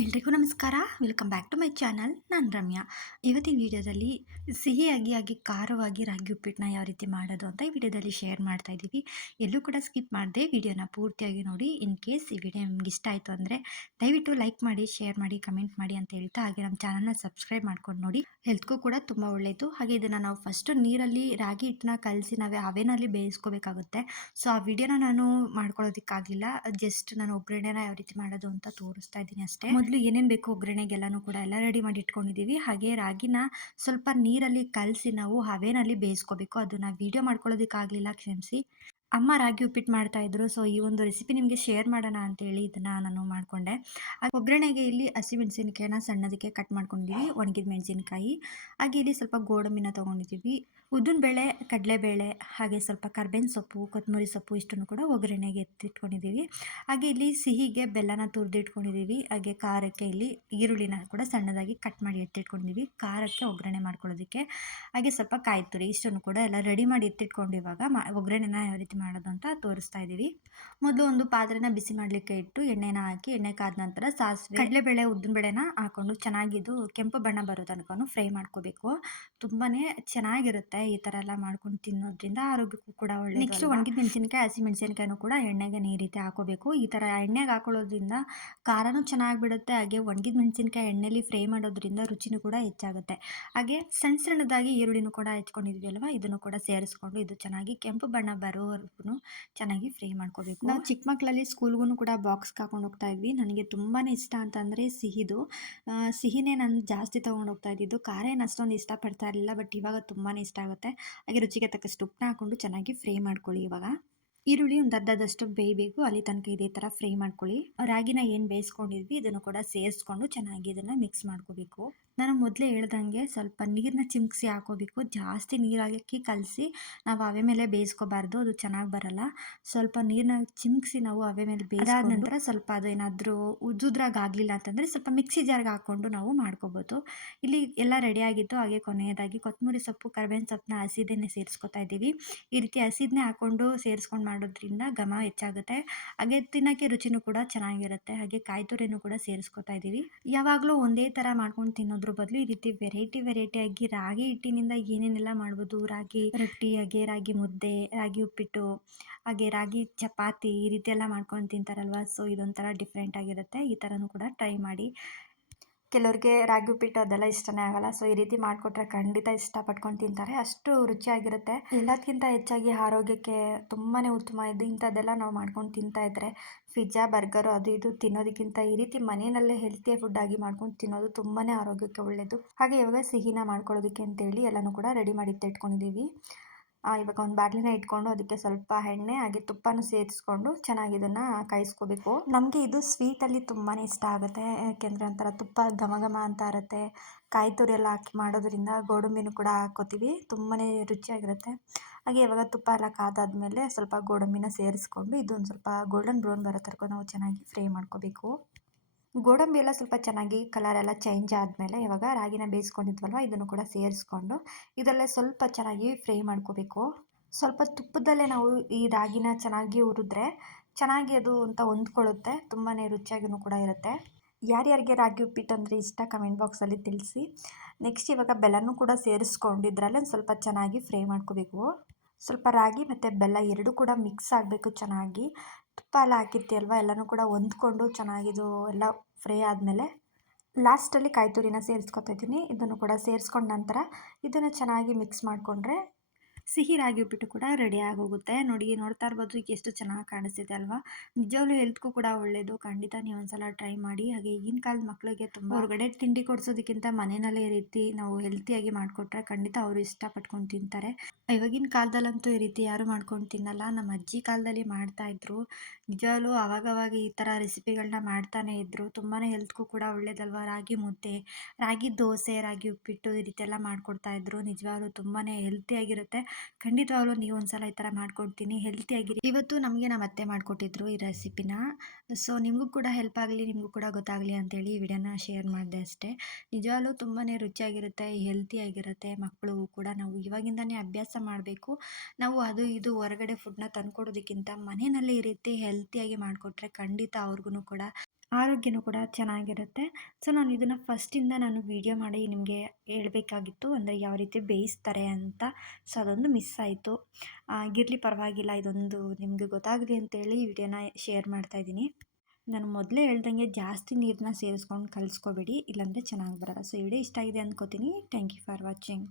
ಎಲ್ರಿಗೂ ನಮಸ್ಕಾರ. Welcome back to my channel. ನಾನು ರಮ್ಯಾ. ಇವತ್ತಿನ ವಿಡಿಯೋದಲ್ಲಿ ಸಿಹಿಯಾಗಿ ಖಾರವಾಗಿ ರಾಗಿ ಉಪ್ಪಿಟ್ಟನ್ನ ಯಾವ ರೀತಿ ಮಾಡೋದು ಅಂತ ಈ ವಿಡಿಯೋದಲ್ಲಿ ಶೇರ್ ಮಾಡ್ತಾ ಇದ್ದೀವಿ. ಎಲ್ಲೂ ಕೂಡ ಸ್ಕಿಪ್ ಮಾಡದೆ ವಿಡಿಯೋನ ಪೂರ್ತಿಯಾಗಿ ನೋಡಿ. ಇನ್ ಕೇಸ್ ಈ ವಿಡಿಯೋ ನಿಮ್ಗೆ ಇಷ್ಟ ಆಯಿತು ಅಂದರೆ ದಯವಿಟ್ಟು ಲೈಕ್ ಮಾಡಿ, ಶೇರ್ ಮಾಡಿ, ಕಮೆಂಟ್ ಮಾಡಿ ಅಂತ ಹೇಳ್ತಾ, ಹಾಗೆ ನಮ್ಮ ಚಾನಲ್ನ ಸಬ್ಸ್ಕ್ರೈಬ್ ಮಾಡ್ಕೊಂಡು ನೋಡಿ. ಹೆಲ್ತ್ಗೂ ಕೂಡ ತುಂಬ ಒಳ್ಳೆಯದು. ಹಾಗೆ ಇದನ್ನು ನಾವು ಫಸ್ಟು ನೀರಲ್ಲಿ ರಾಗಿ ಹಿಟ್ಟನ್ನ ಕಲಸಿ ನಾವೇ ಹವೆನಲ್ಲಿ ಬೇಯಿಸ್ಕೋಬೇಕಾಗುತ್ತೆ. ಸೊ ಆ ವಿಡಿಯೋನ ನಾನು ಮಾಡ್ಕೊಳ್ಳೋದಕ್ಕಾಗಲಿಲ್ಲ. ಜಸ್ಟ್ ನಾನು ಒಗ್ಗರಣೆನ ಯಾವ ರೀತಿ ಮಾಡೋದು ಅಂತ ತೋರಿಸ್ತಾ ಇದ್ದೀನಿ ಅಷ್ಟೇ. ಮೊದಲು ಏನೇನು ಬೇಕು ಒಗ್ಗರಣೆಗೆಲ್ಲನೂ ಕೂಡ ಎಲ್ಲ ರೆಡಿ ಮಾಡಿ ಇಟ್ಕೊಂಡಿದ್ದೀವಿ. ಹಾಗೆ ರಾಗಿನ ಸ್ವಲ್ಪ ನೀರಲ್ಲಿ ಕಲಸಿ ನಾವು ಹವೆನಲ್ಲಿ ಬೇಯಿಸ್ಕೋಬೇಕು. ಅದನ್ನ ವಿಡಿಯೋ ಮಾಡ್ಕೊಳ್ಳೋದಕ್ಕಾಗಲಿಲ್ಲ, ಕ್ಷಮಿಸಿ. ಅಮ್ಮ ರಾಗಿ ಉಪ್ಪಿಟ್ಟು ಮಾಡ್ತಾಯಿದ್ರು. ಸೊ ಈ ಒಂದು ರೆಸಿಪಿ ನಿಮಗೆ ಶೇರ್ ಮಾಡೋಣ ಅಂತೇಳಿ ಇದನ್ನು ನಾನು ಮಾಡಿಕೊಂಡೆ. ಒಗ್ಗರಣೆಗೆ ಇಲ್ಲಿ ಹಸಿಮೆಣಸಿನ್ಕಾಯಿನ ಸಣ್ಣದಕ್ಕೆ ಕಟ್ ಮಾಡ್ಕೊಂಡಿದ್ದೀವಿ, ಒಣಗಿದ ಮೆಣಸಿನ್ಕಾಯಿ. ಹಾಗೆ ಇಲ್ಲಿ ಸ್ವಲ್ಪ ಗೋಡಂಬಿನ ತೊಗೊಂಡಿದ್ದೀವಿ, ಉದ್ದಿನಬೇಳೆ, ಕಡಲೆಬೇಳೆ, ಹಾಗೆ ಸ್ವಲ್ಪ ಕರ್ಬೇವಿನ ಸೊಪ್ಪು, ಕೊತ್ತಂಬರಿ ಸೊಪ್ಪು ಇಷ್ಟನ್ನು ಕೂಡ ಒಗ್ಗರಣೆಗೆ ಎತ್ತಿಟ್ಕೊಂಡಿದ್ದೀವಿ. ಹಾಗೆ ಇಲ್ಲಿ ಸಿಹಿಗೆ ಬೆಲ್ಲನ ತುರಿದಿಟ್ಕೊಂಡಿದ್ದೀವಿ. ಹಾಗೆ ಖಾರಕ್ಕೆ ಇಲ್ಲಿ ಈರುಳ್ಳಿನ ಕೂಡ ಸಣ್ಣದಾಗಿ ಕಟ್ ಮಾಡಿ ಎತ್ತಿಟ್ಕೊಂಡಿದ್ದೀವಿ, ಖಾರಕ್ಕೆ ಒಗ್ಗರಣೆ ಮಾಡ್ಕೊಳ್ಳೋದಕ್ಕೆ. ಹಾಗೆ ಸ್ವಲ್ಪ ಕಾಯಿ ತುರಿ ಇಷ್ಟನ್ನು ಕೂಡ ಎಲ್ಲ ರೆಡಿ ಮಾಡಿ ಎತ್ತಿಟ್ಕೊಂಡು ಇವಾಗ ಒಗ್ಗರಣೆನ ಯಾವ ರೀತಿ ಮಾಡೋದು ಅಂತ ತೋರಿಸ್ತಾ ಇದ್ದೀವಿ. ಮೊದಲು ಒಂದು ಪಾತ್ರೆನ ಬಿಸಿ ಮಾಡಲಿಕ್ಕೆ ಇಟ್ಟು ಎಣ್ಣೆನ ಹಾಕಿ, ಎಣ್ಣೆ ಕಾದ ನಂತರ ಸಾಸಿವೆ, ಕಡಲೆಬೇಳೆ, ಉದ್ದಿನಬೇಳೆನ ಹಾಕೊಂಡು ಚೆನ್ನಾಗಿದ್ದು ಕೆಂಪು ಬಣ್ಣ ಬರೋ ತನಕ ಫ್ರೈ ಮಾಡ್ಕೋಬೇಕು. ತುಂಬಾ ಚೆನ್ನಾಗಿರುತ್ತೆ ಈ ಥರ ಎಲ್ಲ ಮಾಡ್ಕೊಂಡು ತಿನ್ನೋದ್ರಿಂದ, ಆರೋಗ್ಯಕ್ಕೂ ಕೂಡ ಒಳ್ಳೆಯದು. ನೆಕ್ಸ್ಟ್ ಒಣಗಿದ ಮೆಣಸಿನ್ಕಾಯಿ, ಹಸಿ ಮೆಣಸಿನ್ಕಾಯಿನೂ ಕೂಡ ಎಣ್ಣೆಗೆ ಈ ರೀತಿ ಹಾಕೋಬೇಕು. ಈ ಥರ ಎಣ್ಣೆಗೆ ಹಾಕೊಳ್ಳೋದ್ರಿಂದ ಖಾರನೂ ಚೆನ್ನಾಗಿ ಬಿಡುತ್ತೆ. ಹಾಗೆ ಒಣಗಿದ ಮೆಣಸಿನ್ಕಾಯಿ ಎಣ್ಣೆಲಿ ಫ್ರೈ ಮಾಡೋದ್ರಿಂದ ರುಚಿನೂ ಕೂಡ ಹೆಚ್ಚಾಗುತ್ತೆ. ಹಾಗೆ ಸಣ್ಣದಾಗಿ ಈರುಳ್ಳಿನೂ ಕೂಡ ಹೆಚ್ಕೊಂಡಿದ್ವಿ ಅಲ್ವಾ, ಇದನ್ನು ಕೂಡ ಸೇರಿಸ್ಕೊಂಡು ಇದು ಚೆನ್ನಾಗಿ ಕೆಂಪು ಬಣ್ಣ ಬರೋವರೆಗೂ ಚೆನ್ನಾಗಿ ಫ್ರೈ ಮಾಡ್ಕೋಬೇಕು. ನಾವು ಚಿಕ್ಕ ಮಕ್ಕಳಲ್ಲಿ ಸ್ಕೂಲ್ಗೂ ಕೂಡ ಬಾಕ್ಸ್ಗೆ ಹಾಕೊಂಡು ಹೋಗ್ತಾ ಇದ್ವಿ. ನನಗೆ ತುಂಬಾ ಇಷ್ಟ ಅಂತಂದರೆ ಸಿಹಿದು. ಸಿಹಿನೇ ನಾನು ಜಾಸ್ತಿ ತೊಗೊಂಡು ಹೋಗ್ತಾ ಇದ್ದಿದ್ದು. ಖಾರ ಏನು ಅಷ್ಟೊಂದು ಇಷ್ಟಪಡ್ತಾ ಇರಲಿಲ್ಲ, ಬಟ್ ಇವಾಗ ತುಂಬಾ ಇಷ್ಟ ಆಗುತ್ತೆ. ಹಾಗೆ ರುಚಿಗೆ ತಕ್ಕಷ್ಟು ಉಪ್ಪನ್ನ ಹಾಕ್ಕೊಂಡು ಚೆನ್ನಾಗಿ ಫ್ರೈ ಮಾಡ್ಕೊಳ್ಳಿ. ಇವಾಗ ಈರುಳ್ಳಿ ಒಂದು ಅರ್ಧದಷ್ಟು ಬೇಯಬೇಕು, ಅಲ್ಲಿ ತನಕ ಇದೇ ಥರ ಫ್ರೈ ಮಾಡ್ಕೊಳ್ಳಿ. ರಾಗಿನ ಏನು ಬೇಯಿಸ್ಕೊಂಡಿದ್ವಿ ಇದನ್ನು ಕೂಡ ಸೇರಿಸ್ಕೊಂಡು ಚೆನ್ನಾಗಿ ಇದನ್ನು ಮಿಕ್ಸ್ ಮಾಡ್ಕೋಬೇಕು. ನಾನು ಮೊದಲೇ ಹೇಳ್ದಂಗೆ ಸ್ವಲ್ಪ ನೀರನ್ನ ಚಿಮ್ಕಿಸಿ ಹಾಕೋಬೇಕು. ಜಾಸ್ತಿ ನೀರು ಹಾಕಿ ಕಲಸಿ ನಾವು ಹವೆ ಮೇಲೆ ಬೇಯಿಸ್ಕೋಬಾರ್ದು, ಅದು ಚೆನ್ನಾಗಿ ಬರಲ್ಲ. ಸ್ವಲ್ಪ ನೀರನ್ನ ಚಿಮ್ಕಿಸಿ ನಾವು ಹವೆ ಮೇಲೆ ಬೇಯಿಸಾದ ನಂತರ ಸ್ವಲ್ಪ ಅದು ಏನಾದರೂ ಉದ್ದುದ್ರಾಗ ಆಗಲಿಲ್ಲ ಅಂತಂದರೆ ಸ್ವಲ್ಪ ಮಿಕ್ಸಿ ಜಾರ್ಗೆ ಹಾಕ್ಕೊಂಡು ನಾವು ಮಾಡ್ಕೋಬೋದು. ಇಲ್ಲಿ ಎಲ್ಲ ರೆಡಿಯಾಗಿತ್ತು. ಹಾಗೆ ಕೊನೆಯದಾಗಿ ಕೊತ್ತಂಬರಿ ಸೊಪ್ಪು, ಕರಿಬೇವಿನ ಸೊಪ್ಪನ್ನ ಹಸಿದನ್ನೇ ಸೇರಿಸ್ಕೊತಾ ಇದ್ದೀವಿ. ಈ ರೀತಿ ಹಸಿದನ್ನೇ ಹಾಕ್ಕೊಂಡು ಸೇರಿಸ್ಕೊಂಡು ಮಾಡೋದ್ರಿಂದ ಘಮ ಹೆಚ್ಚಾಗುತ್ತೆ. ಹಾಗೆ ತಿನ್ನೋಕ್ಕೆ ರುಚಿನೂ ಕೂಡ ಚೆನ್ನಾಗಿರುತ್ತೆ. ಹಾಗೆ ಕಾಯಿ ತುರಿನೂ ಕೂಡ ಸೇರಿಸ್ಕೊತಾ ಇದ್ದೀವಿ. ಯಾವಾಗಲೂ ಒಂದೇ ಥರ ಮಾಡ್ಕೊಂಡು ತಿನ್ನೋದ್ರ ಬದಲು ಈ ರೀತಿ ವೆರೈಟಿಯಾಗಿ ರಾಗಿ ಹಿಟ್ಟಿನಿಂದ ಏನೇನೆಲ್ಲ ಮಾಡ್ಬೋದು, ರಾಗಿ ರೊಟ್ಟಿ, ಹಾಗೆ ರಾಗಿ ಮುದ್ದೆ, ರಾಗಿ ಉಪ್ಪಿಟ್ಟು, ಹಾಗೆ ರಾಗಿ ಚಪಾತಿ, ಈ ರೀತಿ ಎಲ್ಲ ಮಾಡ್ಕೊಂಡು ತಿಂತಾರಲ್ವ. ಸೊ ಇದೊಂಥರ ಡಿಫ್ರೆಂಟ್ ಆಗಿರುತ್ತೆ. ಈ ಥರನೂ ಕೂಡ ಟ್ರೈ ಮಾಡಿ. ಕೆಲವ್ರಿಗೆ ರಾಗಿ ಉಪ್ಪಿಟ್ಟು ಅದೆಲ್ಲ ಇಷ್ಟನೇ ಆಗಲ್ಲ. ಸೊ ಈ ರೀತಿ ಮಾಡಿಕೊಟ್ರೆ ಖಂಡಿತ ಇಷ್ಟಪಟ್ಕೊಂಡು ತಿಂತಾರೆ, ಅಷ್ಟು ರುಚಿಯಾಗಿರುತ್ತೆ. ಎಲ್ಲದಕ್ಕಿಂತ ಹೆಚ್ಚಾಗಿ ಆರೋಗ್ಯಕ್ಕೆ ತುಂಬಾ ಉತ್ತಮ ಇದು. ಇಂಥದ್ದೆಲ್ಲ ನಾವು ಮಾಡ್ಕೊಂಡು ತಿಂತಾ ಇದ್ದರೆ ಪಿಜ್ಜಾ, ಬರ್ಗರು ಅದು ಇದು ತಿನ್ನೋದಕ್ಕಿಂತ ಈ ರೀತಿ ಮನೆಯಲ್ಲೇ ಹೆಲ್ತಿಯ ಫುಡ್ ಆಗಿ ಮಾಡ್ಕೊಂಡು ತಿನ್ನೋದು ತುಂಬಾ ಆರೋಗ್ಯಕ್ಕೆ ಒಳ್ಳೆಯದು. ಹಾಗೆ ಇವಾಗ ಸಿಹಿನ ಮಾಡ್ಕೊಳ್ಳೋದಕ್ಕೆ ಅಂತೇಳಿ ಎಲ್ಲನೂ ಕೂಡ ರೆಡಿ ಮಾಡಿ ಇಟ್ಕೊಂಡಿದ್ದೀವಿ. ಇವಾಗ ಒಂದು ಬಾಣಲಿನ ಇಟ್ಕೊಂಡು ಅದಕ್ಕೆ ಸ್ವಲ್ಪ ಎಣ್ಣೆ ಹಾಗೆ ತುಪ್ಪನೂ ಸೇರಿಸ್ಕೊಂಡು ಚೆನ್ನಾಗಿ ಇದನ್ನು ಕಾಯಿಸ್ಕೋಬೇಕು. ನಮಗೆ ಇದು ಸ್ವೀಟಲ್ಲಿ ತುಂಬಾ ಇಷ್ಟ ಆಗುತ್ತೆ. ಯಾಕೆಂದರೆ ಒಂಥರ ತುಪ್ಪ ಘಮ ಘಮ ಅಂತ ಇರುತ್ತೆ. ಕಾಯಿ ತುರಿ ಎಲ್ಲ ಹಾಕಿ ಮಾಡೋದ್ರಿಂದ ಗೋಡಂಬಿನೂ ಕೂಡ ಹಾಕ್ಕೋತೀವಿ, ತುಂಬಾ ರುಚಿಯಾಗಿರುತ್ತೆ. ಹಾಗೆ ಇವಾಗ ತುಪ್ಪ ಎಲ್ಲ ಕಾದಾದ್ಮೇಲೆ ಸ್ವಲ್ಪ ಗೋಡಂಬಿನ ಸೇರಿಸ್ಕೊಂಡು ಇದೊಂದು ಸ್ವಲ್ಪ ಗೋಲ್ಡನ್ ಬ್ರೌನ್ ಬರೋ ತನಕ ನಾವು ಚೆನ್ನಾಗಿ ಫ್ರೈ ಮಾಡ್ಕೋಬೇಕು. ಗೋಡಂಬಿ ಎಲ್ಲ ಸ್ವಲ್ಪ ಚೆನ್ನಾಗಿ ಕಲರ್ ಎಲ್ಲ ಚೇಂಜ್ ಆದಮೇಲೆ ಇವಾಗ ರಾಗಿನ ಬೇಯಿಸ್ಕೊಂಡಿದ್ವಲ್ವ ಇದನ್ನು ಕೂಡ ಸೇರಿಸ್ಕೊಂಡು ಇದೆಲ್ಲ ಸ್ವಲ್ಪ ಚೆನ್ನಾಗಿ ಫ್ರೈ ಮಾಡ್ಕೋಬೇಕು. ಸ್ವಲ್ಪ ತುಪ್ಪದಲ್ಲೇ ನಾವು ಈ ರಾಗಿನ ಚೆನ್ನಾಗಿ ಹುರಿದ್ರೆ ಚೆನ್ನಾಗಿ ಅದು ಅಂತ ಹೊಂದ್ಕೊಳ್ಳುತ್ತೆ, ತುಂಬಾ ರುಚಿಯಾಗಿಯೂ ಕೂಡ ಇರುತ್ತೆ. ಯಾರ್ಯಾರಿಗೆ ರಾಗಿ ಉಪ್ಪಿಟ್ಟು ಅಂದರೆ ಇಷ್ಟ ಕಮೆಂಟ್ ಬಾಕ್ಸಲ್ಲಿ ತಿಳಿಸಿ. ನೆಕ್ಸ್ಟ್ ಇವಾಗ ಬೆಲ್ಲನೂ ಕೂಡ ಸೇರಿಸ್ಕೊಂಡು ಇದರಲ್ಲೇ ಸ್ವಲ್ಪ ಚೆನ್ನಾಗಿ ಫ್ರೈ ಮಾಡ್ಕೋಬೇಕು. ಸ್ವಲ್ಪ ರಾಗಿ ಮತ್ತು ಬೆಲ್ಲ ಎರಡೂ ಕೂಡ ಮಿಕ್ಸ್ ಆಗಬೇಕು ಚೆನ್ನಾಗಿ. ತುಪ್ಪ ಎಲ್ಲ ಹಾಕಿರ್ತೀವಲ್ವ ಎಲ್ಲನೂ ಕೂಡ ಹೊಂದ್ಕೊಂಡು ಚೆನ್ನಾಗಿದು ಎಲ್ಲ ಫ್ರೈ ಆದಮೇಲೆ ಲಾಸ್ಟಲ್ಲಿ ಕಾಯಿ ತುರಿನ ಸೇರಿಸ್ಕೊತಾ ಇದ್ದೀನಿ. ಇದನ್ನು ಕೂಡ ಸೇರಿಸ್ಕೊಂಡ ನಂತರ ಇದನ್ನು ಚೆನ್ನಾಗಿ ಮಿಕ್ಸ್ ಮಾಡಿಕೊಂಡ್ರೆ ಸಿಹಿ ರಾಗಿ ಉಪ್ಪಿಟ್ಟು ಕೂಡ ರೆಡಿ ಆಗೋಗುತ್ತೆ. ನೋಡ್ತಾ ಇರ್ಬೋದು ಎಷ್ಟು ಚೆನ್ನಾಗಿ ಕಾಣಿಸ್ತಿದೆ ಅಲ್ವಾ. ನಿಜವಾಗ್ಲೂ ಹೆಲ್ತ್ಗೂ ಕೂಡ ಒಳ್ಳೆಯದು. ಖಂಡಿತ ನೀವು ಒಂದ್ಸಲ ಟ್ರೈ ಮಾಡಿ. ಹಾಗೆ ಈಗಿನ ಕಾಲದ ಮಕ್ಕಳಿಗೆ ತುಂಬ ಹೊರಗಡೆ ತಿಂಡಿ ಕೊಡಿಸೋದಕ್ಕಿಂತ ಮನೆಯಲ್ಲೇ ಈ ರೀತಿ ನಾವು ಹೆಲ್ತಿಯಾಗಿ ಮಾಡಿಕೊಟ್ರೆ ಖಂಡಿತ ಅವರು ಇಷ್ಟಪಟ್ಕೊಂಡು ತಿಂತಾರೆ. ಇವಾಗಿನ ಕಾಲದಲ್ಲಂತೂ ಈ ರೀತಿ ಯಾರು ಮಾಡ್ಕೊಂಡು ತಿನ್ನಲ್ಲ. ನಮ್ಮ ಅಜ್ಜಿ ಕಾಲದಲ್ಲಿ ಮಾಡ್ತಾಯಿದ್ರು. ನಿಜವಾಗ್ಲೂ ಆವಾಗವಾಗ ಈ ಥರ ರೆಸಿಪಿಗಳನ್ನ ಮಾಡ್ತಾನೆ ಇದ್ದರು. ತುಂಬಾ ಹೆಲ್ತ್ಗೂ ಕೂಡ ಒಳ್ಳೇದಲ್ವ. ರಾಗಿ ಮುದ್ದೆ, ರಾಗಿ ದೋಸೆ, ರಾಗಿ ಉಪ್ಪಿಟ್ಟು ಈ ರೀತಿ ಎಲ್ಲ ಮಾಡಿಕೊಡ್ತಾಯಿದ್ರು. ನಿಜವಾಗ್ಲೂ ತುಂಬಾ ಹೆಲ್ತಿಯಾಗಿರುತ್ತೆ. ಖಂಡಿತವಾಗ್ಲೂ ನೀವು ಒಂದ್ಸಲ ಈ ಥರ ಮಾಡ್ಕೊಡ್ತೀನಿ, ಹೆಲ್ತಿಯಾಗಿರಿ. ಇವತ್ತು ನಮಗೆ ನಮ್ಮ ಅತ್ತೆ ಮಾಡಿಕೊಟ್ಟಿದ್ರು ಈ ರೆಸಿಪಿನ. ಸೊ ನಿಮಗೂ ಕೂಡ ಹೆಲ್ಪ್ ಆಗಲಿ, ನಿಮಗೂ ಕೂಡ ಗೊತ್ತಾಗಲಿ ಅಂತೇಳಿ ಈ ವಿಡಿಯೋನ ಶೇರ್ ಮಾಡಿದೆ ಅಷ್ಟೇ. ನಿಜವಾಗ್ಲೂ ತುಂಬಾ ರುಚಿಯಾಗಿರುತ್ತೆ, ಹೆಲ್ತಿಯಾಗಿರುತ್ತೆ. ಮಕ್ಕಳು ಕೂಡ ನಾವು ಇವಾಗಿಂದನೇ ಅಭ್ಯಾಸ ಮಾಡಬೇಕು. ನಾವು ಅದು ಇದು ಹೊರಗಡೆ ಫುಡ್ನ ತಂದ್ಕೊಡೋದಕ್ಕಿಂತ ಮನೆಯಲ್ಲೇ ಈ ರೀತಿ ಹೆಲ್ತಿಯಾಗಿ ಮಾಡಿಕೊಟ್ರೆ ಖಂಡಿತ ಅವ್ರಿಗೂ ಕೂಡ ಆರೋಗ್ಯನೂ ಕೂಡ ಚೆನ್ನಾಗಿರುತ್ತೆ. ಸೊ ನಾನು ಇದನ್ನು ಫಸ್ಟಿಂದ ನಾನು ವೀಡಿಯೋ ಮಾಡಿ ನಿಮಗೆ ಹೇಳ್ಬೇಕಾಗಿತ್ತು, ಅಂದರೆ ಯಾವ ರೀತಿ ಬೇಯಿಸ್ತಾರೆ ಅಂತ. ಸೊ ಅದೊಂದು ಮಿಸ್ ಆಯಿತು. ಇರಲಿ ಪರವಾಗಿಲ್ಲ, ಇದೊಂದು ನಿಮಗೆ ಗೊತ್ತಾಗಲಿ ಅಂತೇಳಿ ಈ ವಿಡಿಯೋನ ಶೇರ್ ಮಾಡ್ತಾ ಇದ್ದೀನಿ. ನಾನು ಮೊದಲೇ ಹೇಳ್ದಂಗೆ ಜಾಸ್ತಿ ನೀರನ್ನ ಸೇರಿಸ್ಕೊಂಡು ಕಲಿಸ್ಕೋಬೇಡಿ, ಇಲ್ಲಾಂದರೆ ಚೆನ್ನಾಗಿ ಬರಲ್ಲ. ಸೊ ಈ ವಿಡಿಯೋ ಇಷ್ಟ ಆಗಿದೆ ಅಂದ್ಕೋತೀನಿ. Thank you for watching.